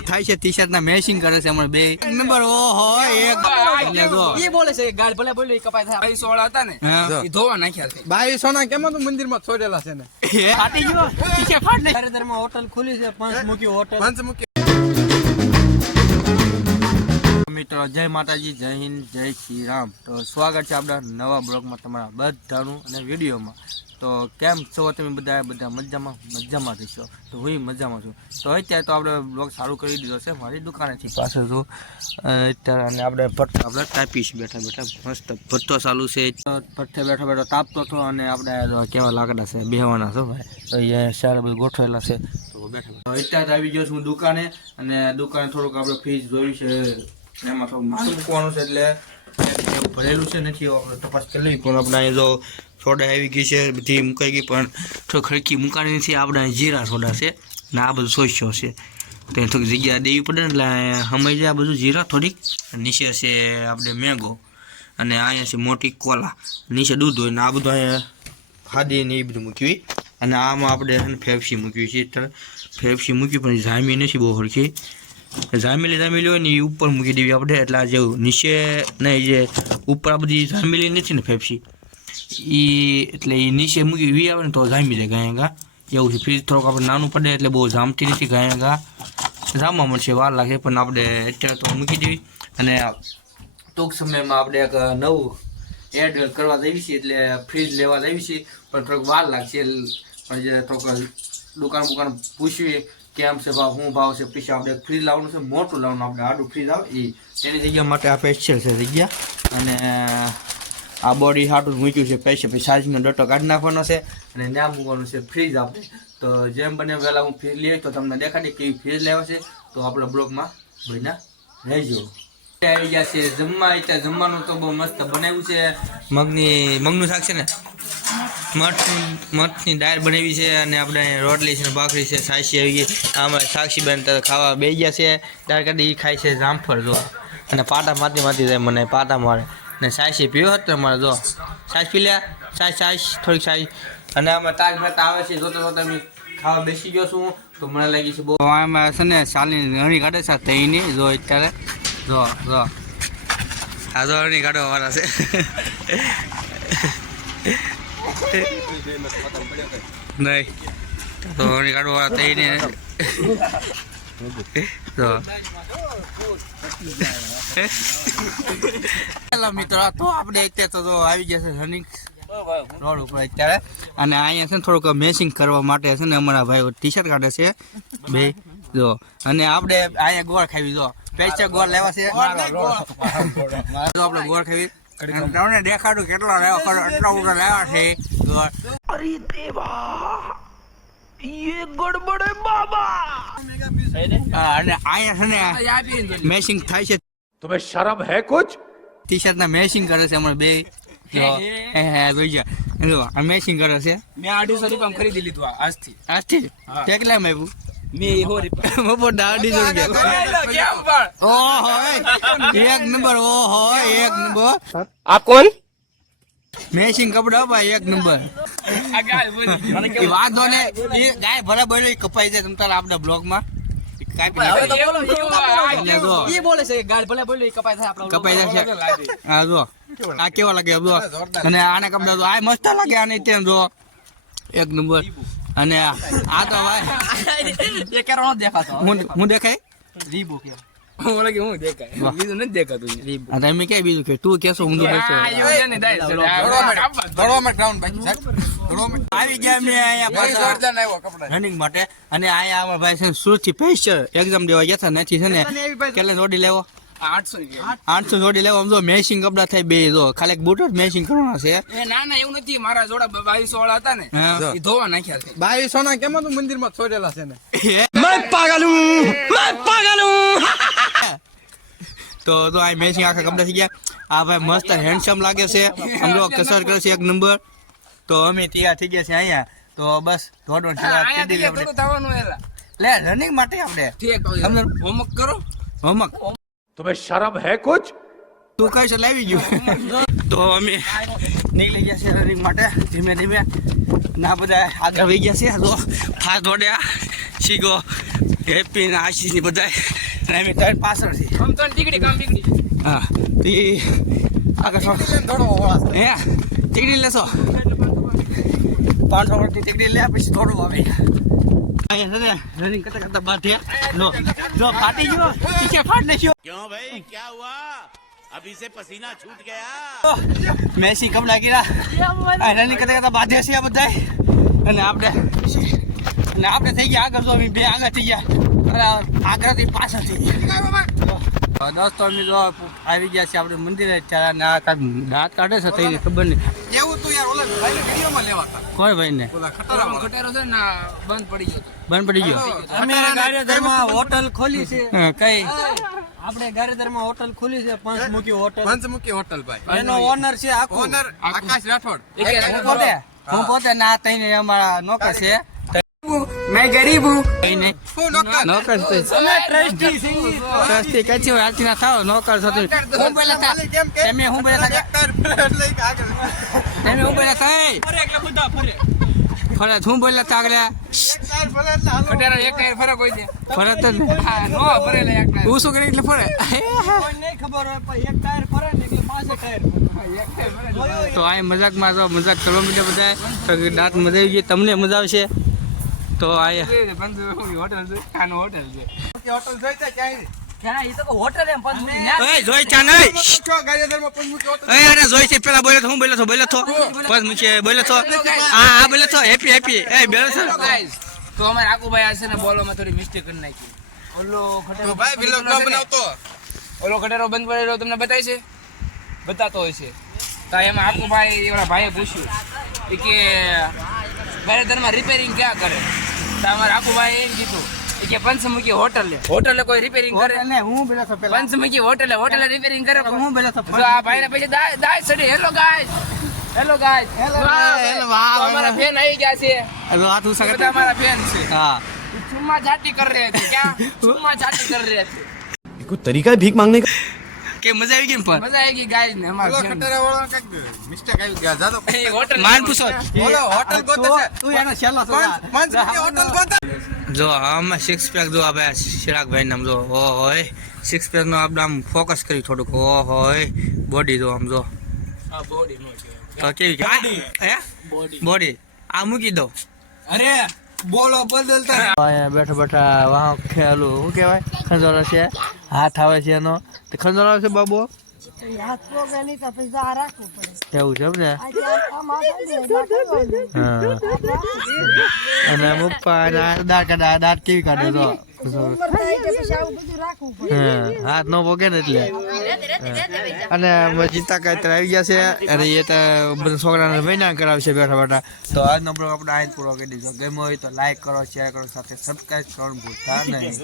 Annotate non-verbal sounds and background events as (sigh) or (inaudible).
થાય છે T shirt ના મેચિંગ કરે છે હમણાં બે. નંબર ઓહો એક એ બોલે. છે ગાળ ભલે બોલે કપાય થાય. ભાઈ સોળ હતા ને એ ધોવા નાખ્યા છે. ભાઈ સોના કેમ હતું? મંદિરમાં છોડેલા છે ને. ફાટી ગયો. ટી શર્ટ ફાટ નહીં માં હોટલ ખુલી છે પાંચ મૂકી હોટલ પંચમુખી મિત્રો, જય માતાજી, જય હિન્દ, જય શ્રી રામ તો સ્વાગત છે આપણા નવા બ્લોગમાં તમારા બધાનું અને વિડીયોમાં. તો કેમ છો તમે બધા? બધા મજામાં? મજામાં રહીશો તો હું મજામાં છું. તો અત્યારે તો આપણે બ્લોગ સારું કરી દીધો છે. મારી દુકાનેથી પાછળ છું. અત્યારે અને આપણે ભઠ્ઠા આપણે તાપીશું બેઠા બેઠા. મસ્ત ભઠ્ઠો ચાલુ છે. ભઠ્ઠે બેઠો બેઠો તાપતો હતો અને આપણે કેવા લાકડા છે? બેહવાના છો ભાઈ? તો એ સારા બધું ગોઠવેલા છે. તો બેઠા અત્યારે આવી ગયો છું દુકાને. અને દુકાને થોડુંક આપણે ફીસ જોયું છે. એમાં થોડું માથું મૂકવાનું છે એટલે ભરેલું છે, નથી તપાસ કરી લઈએ. પણ આપણે અહીંયા જો સોડા આવી ગઈ છે, બધી મુકાઈ ગઈ, પણ થોડી ખડકી મુકાણી નથી, આપણે અહીં જીરા સોડા છે. ને આ બધું સોસ્યો છે. તો એ થોડીક જગ્યા દેવી પડે ને એટલે સમય જાય આ બધું જીરા થોડીક. નીચે છે આપણે મેંગો અને અહીંયા છે મોટી કોલા. નીચે દૂધ હોય ને આ બધું અહીંયા ખાદી ને એ બધું મૂક્યું અને આમાં આપણે ફેફસી મૂક્યું છે. ફેફસી મૂકી પણ જામી નથી બહુ સરખી જામેલી જામેલી હોય ને એ ઉપર મૂકી દેવી આપણે. એટલે આ જેવું નીચે નહીં, જે ઉપર આ બધી જામેલી નથી ને ફેફસી. એ એટલે એ નીચે મૂકી વી આવે ને તો જામી જાય ગાય ગા એવું છે. ફ્રીજ થોડુંક આપણે નાનું પડે એટલે બહુ જામતી નથી ગાય ગા જામવા મળશે, વાર લાગે પણ આપણે અત્યારે તો મૂકી દેવી. અને ટૂંક સમયમાં આપણે એક નવું એડ કરવા જઈએ છીએ એટલે ફ્રીજ લેવા જઈએ છીએ. પણ થોડીક વાર લાગશે. પણ જે થોડુંક દુકાન બુકાન પૂછવી કેમ છે ભાવ, શું ભાવ છે, પછી આપણે ફ્રીજ લાવવાનું છે, મોટું લાવવાનું, આપણે આડું ફ્રીજ આવે એ એની જગ્યા માટે આ સ્પેશિયલ છે જગ્યા. અને આ બોડી હાટું મૂક્યું છે પૈસે પછી સાઈઝનો ડટો કાઢી નાખવાનો છે અને ત્યાં મૂકવાનું છે ફ્રીજ આપણે. તો જેમ બને પહેલાં હું ફ્રીજ લઈએ તો તમને દેખાડી કેવી ફ્રીજ લેવા છે. તો આપણે બ્લોગમાં બન્યા રહેજો. આવી ગયા છે જમવા જમવાનું તો બહુ મસ્ત બનાવ્યું છે. મગની, મગનું શાક છે ને? મઠ મઠની દાળ બનાવી છે અને આપણે રોટલી છે ભાખરી છે સાક્ષી આવી ગઈ. આમાં સાક્ષી બેન ખાવા બે ગયા છે. દાળ કાઢી એ ખાય છે જામફળ, જો. અને પાટા માતી માતી જાય મને, પાટા મારે. ને સાક્ષી પીવો હતો મારે જો. સાસ પી લ્યા સાસ સાસ, થોડીક સાસ. અને આમાં તાજ મહેતા આવે છે, જોતા જોતા અમે ખાવા બેસી ગયો છું. તો મને લાગી છે બહુ આમાં છે ને સાલી ઘણી કાઢે છે તઈની જો અત્યારે. જો જો. આ જો ઘણી કાઢવા વાળા છે. નહીં. તો વાળા તઈને તો. મિત્રો તો આપણે અત્યારે તો આવી છે રનિંગ રોડ ઉપર અત્યારે. અને અહીંયા છે ને થોડુંક મેચિંગ કરવા માટે છે ને અમારા ભાઈ ટી શર્ટ કાઢે છે બે જો. અને આપણે અહીંયા ગોળ ખાવી જો. પૈસા ગોળ લેવા છે. આપણે ગોળ ખાવી. તમને દેખાડું કેટલો લેવો ખરો એટલો ઉડો લેવા છે. અરે દેવા યે ગડબડે બાબા. અને આયા છે ને મેશિંગ થાય છે. તમે શરમ હે કુછ? ટી શર્ટ ના મેશિંગ કરે છે હમણાં બે. હે હે. જોઈ જા. હેલો આ મેશિંગ કરે છે. મેં અઢીસો રૂપિયા ખરીદી લીધું આજથી. આજથી? કેટલા માં આવ્યું મે હોય એક નંબર આપ કોણ? મેચિંગ કપડા ભાઈ એક નંબર. વાંધો ને એ ગાય ભરા બળે કપાઈ જાય તમ તારા આપડા બ્લોગમાં કેવા લાગે અને આના કપડા તો મસ્ત લાગે આને ત્યાં જો. એક નંબર. અને આ તો ભાઈ (laughs) એ કેરો નો દેખાતો. હું હું દેખાય? રીબો કે મને કે હું દેખાય? બીજું નથી દેખાતું રીબો આ તમે કે બીજું કે તું કેસો હું આવી ગયા અહીંયા રનિંગ માટે. અને અહીંયા અમારા ભાઈ છે ને સુરતથી પૈસા એક્ઝામ દેવા ગયા હતા નથી છે ને કેટલા જોડી લેવો? આઠસો આઠસો જોડી લેવા જો મેચિંગ કપડા થાય બે જો ખાલી બુટ જ મેચિંગ કરવાના છે. એ ના ના એવું નથી. મારા જોડા બાવીસો વાળા હતા ને એ ધોવા નાખ્યા છે. બાવીસો ના કેમ હતું? મંદિરમાં છોડેલા છે ને. તો તો આ મેચિંગ આખા કપડા થઈ ગયા. આ ભાઈ મસ્ત હેન્ડસમ લાગે છે. સમજો કસર કરે છે એક નંબર. તો અમે તૈયાર થઈ ગયા છે અહીંયા. તો બસ દોડવાનું છે લે રનિંગ માટે આપણે. ઠીક હોમવર્ક કરો. હોમવર્ક तुम्हें शर्म है कुछ તું કઈ છે લાવી ગયું તો અમે નીકળી ગયા છે રનિંગ માટે ધીમે ધીમે ના બધા આગળ વહી ગયા છે તો ફાસ્ટ દોડ્યા શીખો હેપી ને આશીષ ની બધા અને અમે ત્રણ પાછળથી આમ તો ટીકડી કામ ટીકડી હા તે આગળ થોડો હે ટીકડી લેશો પાંચસો વર્ષની ટીકડી લે પછી થોડું આવે અહીંયા છે ને રનિંગ કરતા કરતા બાર થયા. લો જો ફાટી ગયો. પીછે ફાટ લેશો ક્યો ભાઈ? ક્યા અને આપણે અને આપણે થઈ ગયા આગળ તો બે આગળ થઈ ગયા. આગળથી પાછળ થઈ ગયા. દોસ્તો અમે જો આવી ગયા છે આપણે મંદિરે. ના દાંત કાઢે છે થઈને ખબર નહીં. એવું તું યાર ઓલા ભાઈને વિડીયોમાં લેવાતા. કોઈ ભાઈ ઓલા ખટારા ખટારો છે ને બંધ પડી ગયો બંધ પડી ગયો. અમે ગારિયાધારમાં હોટલ ખોલી છે. કઈ? આપણે હોટલ ખોલી છે પંચમુખી હોટલ. પંચમુખી હોટલ ભાઈ. એનો ઓનર છે આખો. ઓનર આકાશ રાઠોડ. એક એક હું પોતે? હું પોતે? ના થઈને અમારા નોકર છે. મેં ગરીબ હું. કઈ નહીં. નોકર? ટ્રસ્ટી કઈ છે આજથી ના થાવ. નોકર છો તમે હું બોલે કે તમે હું બોલે કે તમે હું બોલે થા ફરે એટલે બધા ફરે. ફરત હું બોલે ને. હા નો ફરેલા એક ટાયર. તું શું કરી એટલે ફરે? કોઈ. તો આ મજાકમાં મજાક કરવા મીડે બધા તો દાંત મજા આવી ગઈ તમને મજા આવશે. તો આયા. હોટલ છે ખાનો હોટલ છે. હોટલ જોઈ છે ક્યાંય તો અમારે આકુભાઈ આ છે ને બોલવામાં થોડી મિસ્ટેક કરી નાખી. ઓલો ખટેરો ભાઈ વિલોગ ન બનાવતો. ઓલો ખટેરો બંધ પડેલો તમને બતાય છે? બતાતો હોય છે. તો એમાં આકુભાઈ એવડા ભાઈએ પૂછ્યું. એ કે ગારેધરમાં રિપેરિંગ ક્યાં કરે? તમારે આખું ભાઈ એમ કીધું કે પંચમુખી હોટલ હોટલે કોઈ રિપેરિંગ કરે? ને હું પેલા. સપે પંચમુખી હોટલે હોટલે રિપેરિંગ કરે હું પેલા સપે આ ભાઈને પછી દાય દાય સડી hello guys hello guys hello hello વાહ અમારા ફેન આવી ગયા છે. હેલો આ તું સગત અમારા ફેન છે. હા. ચુમ્મા જાટી કર રહે છે. ક્યાં? (laughs) ચુમ્મા જાટી કર રહે છે. કોઈ તરીકા ભીખ માંગને કા કે મજા આવી ગઈ ને પણ? મજા આવી ગઈ ગાઈસ ને અમાર ખટરા વાળો કંઈક મિસ્ટેક આવી ગયા. જાતો હોટલ માન પૂછો બોલો હોટલ ગોતે તું એનો છેલ્લો છો મન હોટલ ગોતે? જો આમાં સિક્સ પેક જો આપણે ચિરાગભાઈ નામ જો. ઓ હોય. સિક્સ પેક નો આપણે આમ ફોકસ કરી થોડુંક. ઓ હોય. બોડી જો આમ જો. તો કેવી હે? બોડી આ મૂકી દો. અરે બોલો બદલતા. બેઠા બેઠા વાહ ખેલું. શું કહેવાય? ખંજોરા છે. હાથ આવે છે એનો. તે ખંજર આવે છે બાબુ? આ એવું છે એમ ને? આજે આ અને પપ્પા આ દાંત કાઢે દાંત કેવી કાઢે તો? હાથ નો પોકે ને એટલે. અને ચિંતા કાતર આવી ગયા છે. અને એ તો બધા છોકરાને મહિના કરાવશે બેઠા બેઠા. તો આજનો બ્લોગ આપણે આજ પૂરો કરી દીધો. ગમ્યો હોય તો લાઈક કરો શેર કરો, સાથે સબસ્ક્રાઈબ કરવાનું ભૂલતા નહીં.